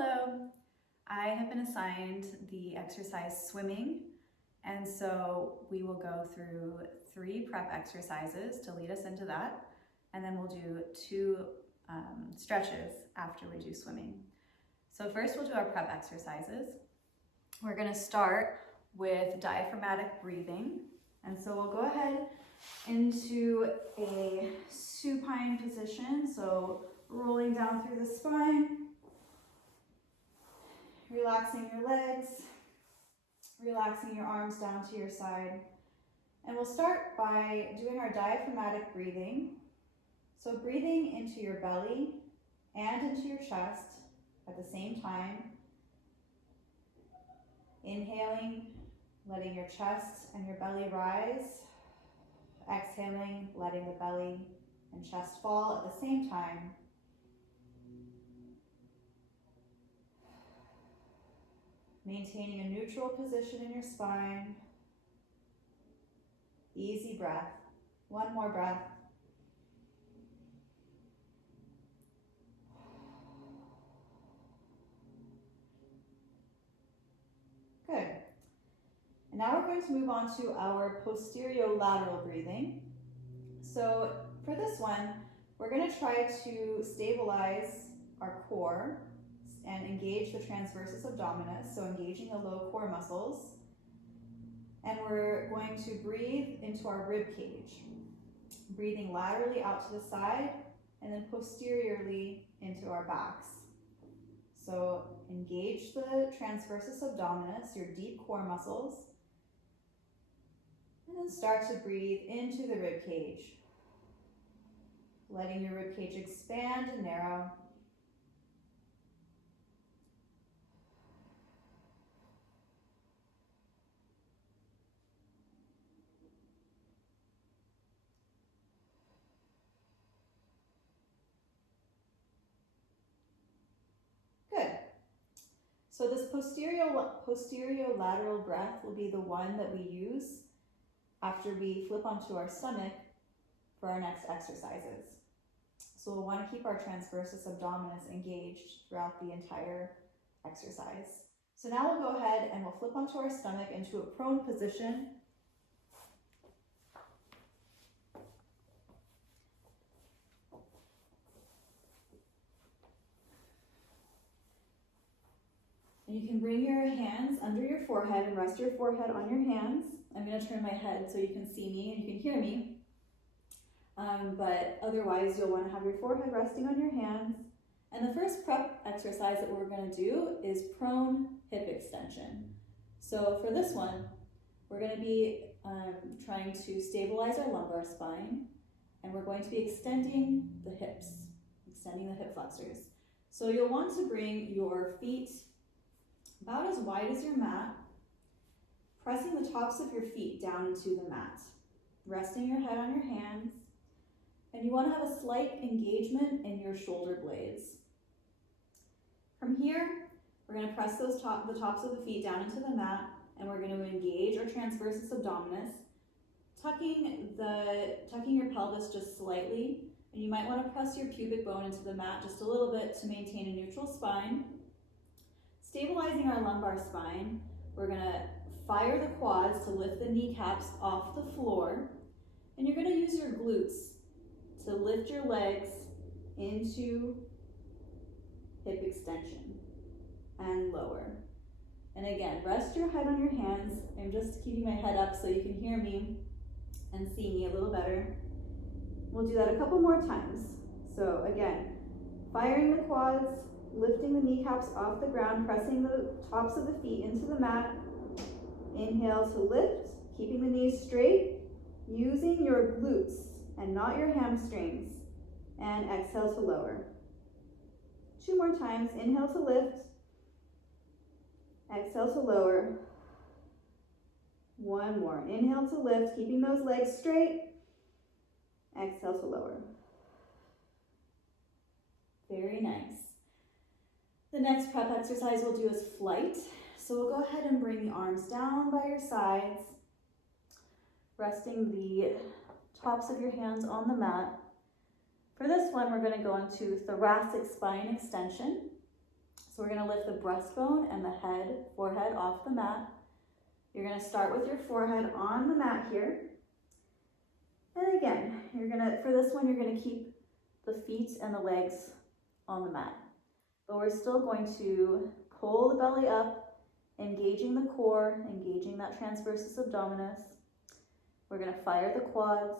Hello, I have been assigned the exercise swimming, and so we will go through 3 prep exercises to lead us into that, and then we'll do 2 stretches after we do swimming. So first we'll do our prep exercises. We're going to start with diaphragmatic breathing, and so we'll go ahead into a supine position, so rolling down through the spine, relaxing your legs, relaxing your arms down to your side. And we'll start by doing our diaphragmatic breathing. So breathing into your belly and into your chest at the same time. Inhaling, letting your chest and your belly rise. Exhaling, letting the belly and chest fall at the same time. Maintaining a neutral position in your spine. Easy breath. One more breath. Good. And now we're going to move on to our posterior-lateral breathing. So for this one, we're going to try to stabilize our core and engage the transversus abdominis, so engaging the low core muscles. And we're going to breathe into our rib cage, breathing laterally out to the side and then posteriorly into our backs. So engage the transversus abdominis, your deep core muscles, and then start to breathe into the rib cage, letting your rib cage expand and narrow. Good. So this posterior lateral breath will be the one that we use after we flip onto our stomach for our next exercises. So we'll want to keep our transversus abdominis engaged throughout the entire exercise. So now we'll go ahead and we'll flip onto our stomach into a prone position. And you can bring your hands under your forehead and rest your forehead on your hands. I'm going to turn my head so you can see me and you can hear me. But otherwise, you'll want to have your forehead resting on your hands. And the first prep exercise that we're going to do is prone hip extension. So for this one, we're going to be trying to stabilize our lumbar spine, and we're going to be extending the hips, extending the hip flexors. So you'll want to bring your feet about as wide as your mat, pressing the tops of your feet down into the mat, resting your head on your hands, and you want to have a slight engagement in your shoulder blades. From here, we're going to press the tops of the feet down into the mat, and we're going to engage our transversus abdominis, tucking your pelvis just slightly, and you might want to press your pubic bone into the mat just a little bit to maintain a neutral spine. Stabilizing our lumbar spine, we're going to fire the quads to lift the kneecaps off the floor, and you're going to use your glutes to lift your legs into hip extension and lower. And again, rest your head on your hands. I'm just keeping my head up so you can hear me and see me a little better. We'll do that a couple more times. So again, firing the quads, lifting the kneecaps off the ground, pressing the tops of the feet into the mat. Inhale to lift, keeping the knees straight, using your glutes and not your hamstrings. And exhale to lower. 2 more times. Inhale to lift, exhale to lower. 1 more. Inhale to lift, keeping those legs straight. Exhale to lower. Very nice. The next prep exercise we'll do is flight. So we'll go ahead and bring the arms down by your sides, resting the tops of your hands on the mat. For this one, we're going to go into thoracic spine extension. So So we're gonna lift the breastbone and the head, forehead off the mat. You're gonna start with your forehead on the mat here. And again, for this one, you're gonna keep the feet and the legs on the mat. But we're still going to pull the belly up, engaging the core, engaging that transversus abdominis. We're gonna fire the quads,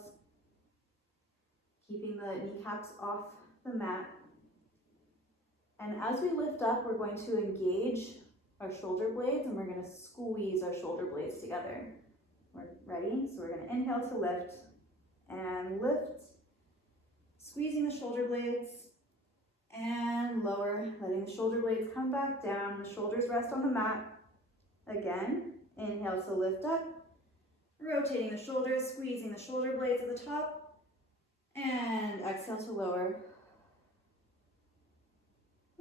keeping the kneecaps off the mat. And as we lift up, we're going to engage our shoulder blades and we're gonna squeeze our shoulder blades together. We're ready? So we're gonna inhale to lift and lift, squeezing the shoulder blades and lower, letting the shoulder blades come back down. The shoulders rest on the mat. Again, inhale to lift up, rotating the shoulders, squeezing the shoulder blades at the top, and exhale to lower.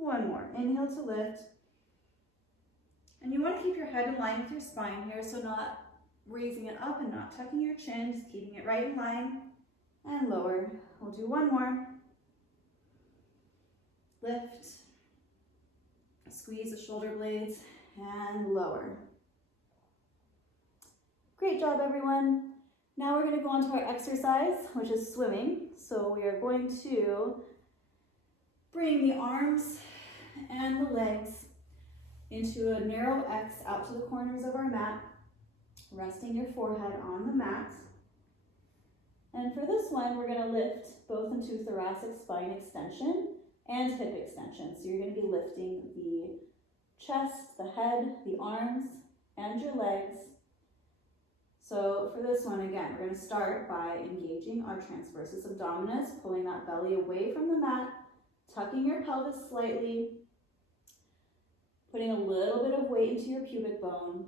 One more, inhale to lift. And you want to keep your head in line with your spine here, so not raising it up and not tucking your chin, just keeping it right in line, and lower. We'll do one more. Lift, squeeze the shoulder blades, and lower. Great job, everyone. Now we're going to go on to our exercise, which is swimming. So we are going to bring the arms and the legs into a narrow X out to the corners of our mat, resting your forehead on the mat. And for this one, we're going to lift both into thoracic spine extension and hip extension. So you're going to be lifting the chest, the head, the arms, and your legs. So for this one, again, we're going to start by engaging our transversus abdominis, pulling that belly away from the mat, tucking your pelvis slightly, putting a little bit of weight into your pubic bone.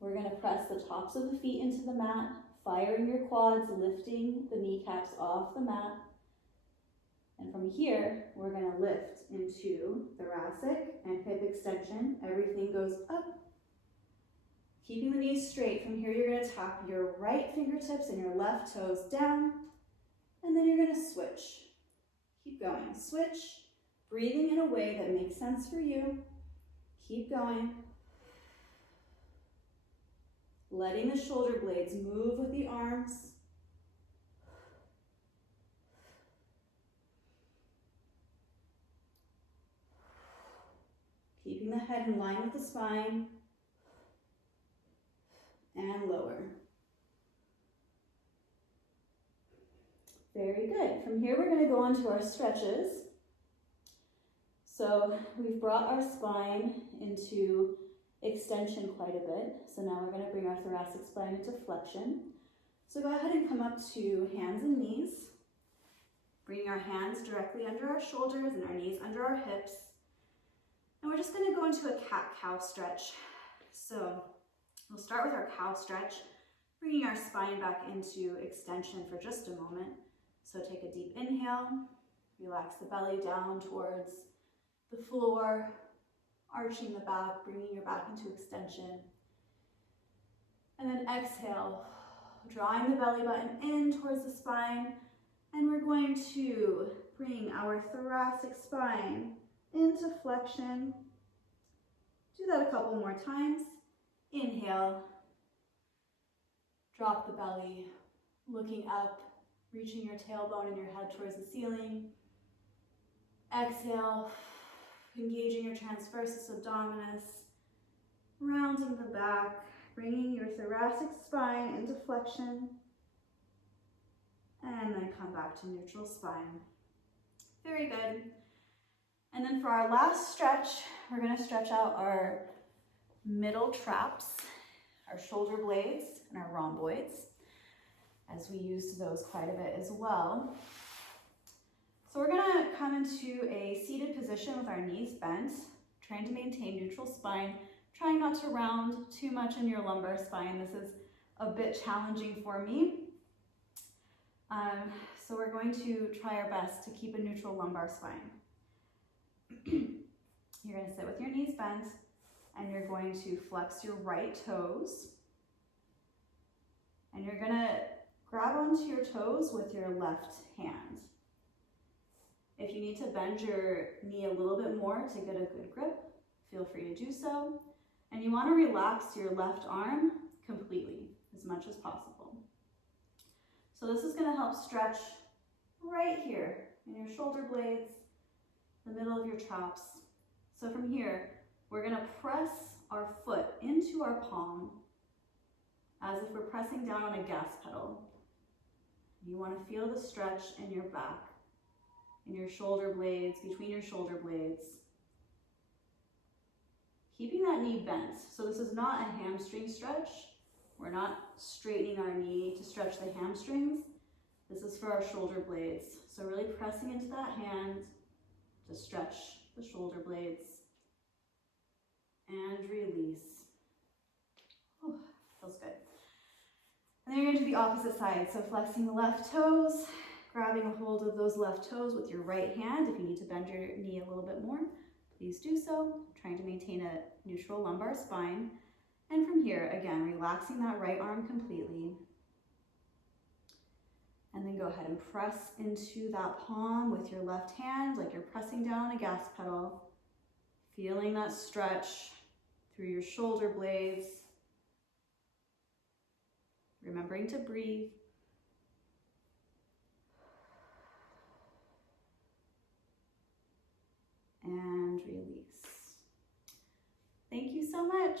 We're going to press the tops of the feet into the mat, firing your quads, lifting the kneecaps off the mat. And from here, we're going to lift into thoracic and hip extension. Everything goes up, keeping the knees straight. From here, you're going to tap your right fingertips and your left toes down, and then you're going to switch. Keep going, switch, breathing in a way that makes sense for you. Keep going. Letting the shoulder blades move with the arms. Keeping the head in line with the spine. And lower. Very good. From here, we're going to go on to our stretches. So we've brought our spine into extension quite a bit. So now we're going to bring our thoracic spine into flexion. So go ahead and come up to hands and knees. Bringing our hands directly under our shoulders and our knees under our hips. And we're just going to go into a cat-cow stretch. So we'll start with our cow stretch, bringing our spine back into extension for just a moment. So take a deep inhale, relax the belly down towards the floor, arching the back, bringing your back into extension. And then exhale, drawing the belly button in towards the spine. And we're going to bring our thoracic spine into flexion. Do that a couple more times. Inhale, drop the belly, looking up, reaching your tailbone and your head towards the ceiling. Exhale, engaging your transversus abdominis, rounding the back, bringing your thoracic spine into flexion, and then come back to neutral spine. Very good. And then for our last stretch, we're going to stretch out our middle traps, our shoulder blades, and our rhomboids, as we used those quite a bit as well. So we're going to come into a seated position with our knees bent, trying to maintain neutral spine, trying not to round too much in your lumbar spine. This is a bit challenging for me. So we're going to try our best to keep a neutral lumbar spine. You're going to sit with your knees bent, and you're going to flex your right toes. And you're going to grab onto your toes with your left hand. If you need to bend your knee a little bit more to get a good grip, feel free to do so. And you want to relax your left arm completely, as much as possible. So this is going to help stretch right here in your shoulder blades, the middle of your traps. So from here, we're going to press our foot into our palm as if we're pressing down on a gas pedal. You want to feel the stretch in your back, in your shoulder blades, between your shoulder blades. Keeping that knee bent. So this is not a hamstring stretch. We're not straightening our knee to stretch the hamstrings. This is for our shoulder blades. So really pressing into that hand to stretch the shoulder blades. And release. Ooh, feels good. And then you're going to do the opposite side. So flexing the left toes, grabbing a hold of those left toes with your right hand. If you need to bend your knee a little bit more, please do so. Trying to maintain a neutral lumbar spine. And from here, again, relaxing that right arm completely. And then go ahead and press into that palm with your left hand, like you're pressing down on a gas pedal. Feeling that stretch through your shoulder blades. Remembering to breathe. And release. Thank you so much.